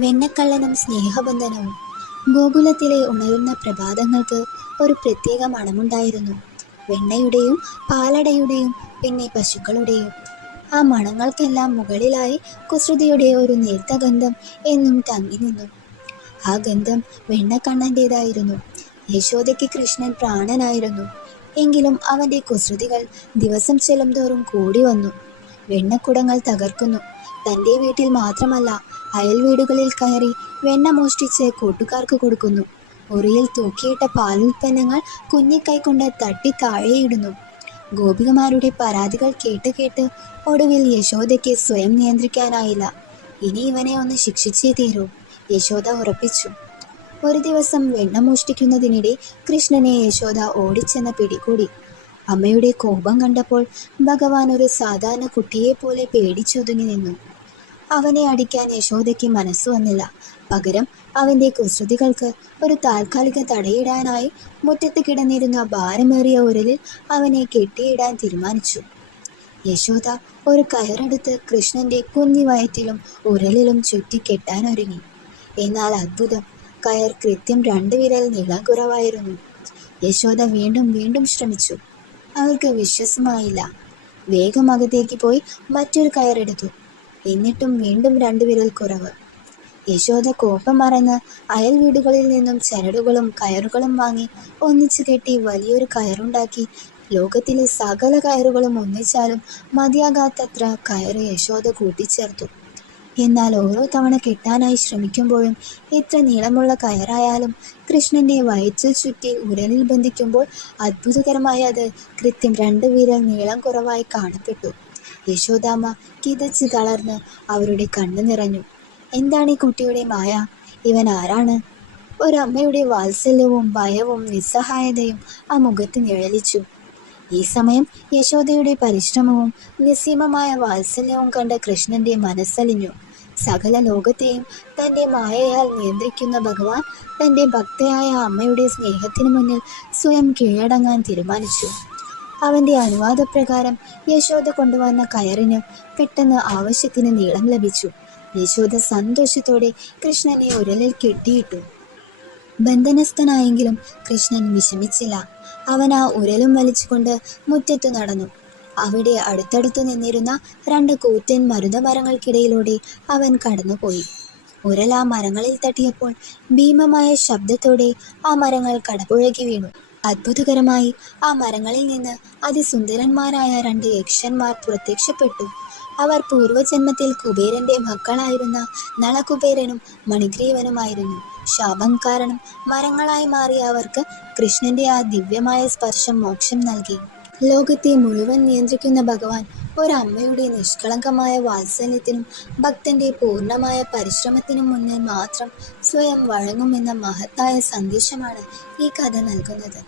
വെണ്ണക്കള്ളനും സ്നേഹബന്ധനവും ഗോകുലത്തിലെ ഉണരുന്ന പ്രഭാതങ്ങൾക്ക് ഒരു പ്രത്യേക മണമുണ്ടായിരുന്നു. വെണ്ണയുടെയും പാലടയുടെയും പിന്നെ പശുക്കളുടെയും. ആ മണങ്ങൾക്കെല്ലാം മുകളിലായി കുസൃതിയുടെ ഒരു നേർത്ത ഗന്ധം എന്നും തങ്ങി നിന്നു. ആ ഗന്ധം വെണ്ണക്കണ്ണന്റേതായിരുന്നു യശോദയ്ക്ക് കൃഷ്ണൻ പ്രാണനായിരുന്നു. എങ്കിലും അവന്റെ കുസൃതികൾ ദിവസം ചെല്ലുംതോറും കൂടി വന്നു. വെണ്ണക്കുടങ്ങൾ തകർക്കുന്നു. തന്റെ വീട്ടിൽ മാത്രമല്ല അയൽ വീടുകളിൽ കയറി വെണ്ണ മോഷ്ടിച്ച് കൂട്ടുകാർക്ക് കൊടുക്കുന്നു. മുറിയിൽ തൂക്കിയിട്ട പാലുൽപ്പന്നങ്ങൾ കുഞ്ഞിക്കൈ കൊണ്ട് തട്ടി താഴെയിടുന്നു. ഗോപികമാരുടെ പരാതികൾ കേട്ട് കേട്ട് ഒടുവിൽ യശോദയ്ക്ക് സ്വയം നിയന്ത്രിക്കാനായില്ല. ഇനി ഇവനെ ഒന്ന് ശിക്ഷിച്ചേ തീരൂ യശോദ ഉറപ്പിച്ചു. ഒരു ദിവസം വെണ്ണ മോഷ്ടിക്കുന്നതിനിടെ കൃഷ്ണനെ യശോദ ഓടിച്ചെന്ന് പിടികൂടി. അമ്മയുടെ കോപം കണ്ടപ്പോൾ ഭഗവാൻ ഒരു സാധാരണ കുട്ടിയെ പോലെ പേടിച്ചൊതുങ്ങി നിന്നു. അവനെ അടിക്കാൻ യശോദയ്ക്ക് മനസ്സു വന്നില്ല. പകരം അവന്റെ കുസൃതികൾക്ക് ഒരു താൽക്കാലിക തടയിടാനായി മുറ്റത്ത് കിടന്നിരുന്ന ഭാരമേറിയ ഉരലിൽ അവനെ കെട്ടിയിടാൻ തീരുമാനിച്ചു. യശോദ ഒരു കയറെടുത്ത് കൃഷ്ണന്റെ കുഞ്ഞിവയറ്റിലും ഉരലിലും ചുറ്റി കെട്ടാനൊരുങ്ങി എന്നാൽ അത്ഭുതം കയർ കൃത്യം രണ്ട് വിരൽ നീളം കുറവായിരുന്നു. യശോദ വീണ്ടും വീണ്ടും ശ്രമിച്ചു. അവർക്ക് വിശ്വസമായില്ല. വേഗം അകത്തേക്ക് പോയി മറ്റൊരു കയറെടുത്തു. എന്നിട്ടും വീണ്ടും രണ്ടുപേരിൽ കുറവ്. യശോദ കോപം മറന്ന് അയൽ വീടുകളിൽ നിന്നും ചരടുകളും കയറുകളും വാങ്ങി ഒന്നിച്ചു കെട്ടി വലിയൊരു കയറുണ്ടാക്കി. ലോകത്തിലെ സകല കയറുകളും ഒന്നിച്ചാലും മതിയാകാത്തത്ര കയറ് യശോദ കൂട്ടിച്ചേർത്തു. എന്നാൽ ഓരോ തവണ കെട്ടാനായി ശ്രമിക്കുമ്പോഴും എത്ര നീളമുള്ള കയറായാലും കൃഷ്ണന്റെ വയറ്റിൽ ചുറ്റി ഉരലിൽ ബന്ധിക്കുമ്പോൾ അത്ഭുതകരമായി അത് കൃത്യം രണ്ട് വിരൽ നീളം കുറവായി കാണപ്പെട്ടു. യശോദാമ്മ കിതച്ച് തളർന്ന് അവരുടെ കണ്ണു നിറഞ്ഞു. എന്താണ് ഈ കുട്ടിയുടെ മായ? ഇവൻ ആരാണ്? ഒരമ്മയുടെ വാത്സല്യവും ഭയവും നിസ്സഹായതയും ആ മുഖത്ത് നിഴലിച്ചു. ഈ സമയം യശോദയുടെ പരിശ്രമവും നിസ്സീമമായ വാത്സല്യവും കണ്ട കൃഷ്ണന്റെ മനസ്സലിഞ്ഞു. സകല ലോകത്തെയും തന്റെ മായയാൽ നിയന്ത്രിക്കുന്ന ഭഗവാൻ തന്റെ ഭക്തയായ അമ്മയുടെ സ്നേഹത്തിനു മുന്നിൽ സ്വയം കീഴടങ്ങാൻ തീരുമാനിച്ചു. അവന്റെ അനുവാദപ്രകാരം യശോദ കൊണ്ടുവന്ന കയറിന് പെട്ടെന്ന് ആവശ്യത്തിന് നീളം ലഭിച്ചു. യശോദ സന്തോഷത്തോടെ കൃഷ്ണനെ ഉരലിൽ കെട്ടിയിട്ടു. ബന്ധനസ്ഥനായെങ്കിലും കൃഷ്ണൻ വിഷമിച്ചില്ല. അവൻ ആ ഉരലും വലിച്ചുകൊണ്ട് മുറ്റത്തു നടന്നു. അവിടെ അടുത്തടുത്ത് നിന്നിരുന്ന രണ്ട് കൂറ്റൻ മരുതമരങ്ങൾക്കിടയിലൂടെ അവൻ കടന്നുപോയി. ഉരൽ ആ മരങ്ങളിൽ തട്ടിയപ്പോൾ ഭീമമായ ശബ്ദത്തോടെ ആ മരങ്ങൾ കടപുഴകി വീണു. അത്ഭുതകരമായി ആ മരങ്ങളിൽ നിന്ന് അതിസുന്ദരന്മാരായ രണ്ട് യക്ഷന്മാർ പ്രത്യക്ഷപ്പെട്ടു. അവർ പൂർവജന്മത്തിൽ കുബേരന്റെ മക്കളായിരുന്ന നളകുബേരനും മണിഗ്രീവനുമായിരുന്നു. ശാപം കാരണം മരങ്ങളായി മാറിയ അവർക്ക് കൃഷ്ണന്റെ ആ ദിവ്യമായ സ്പർശം മോക്ഷം നൽകി. ലോകത്തെ മുഴുവൻ നിയന്ത്രിക്കുന്ന ഭഗവാൻ ഒരമ്മയുടെ നിഷ്കളങ്കമായ വാത്സല്യത്തിനും ഭക്തന്റെ പൂർണമായ പരിശ്രമത്തിനും മുന്നിൽ മാത്രം സ്വയം വഴങ്ങുമെന്ന മഹത്തായ സന്ദേശമാണ് ഈ കഥ നൽകുന്നത്.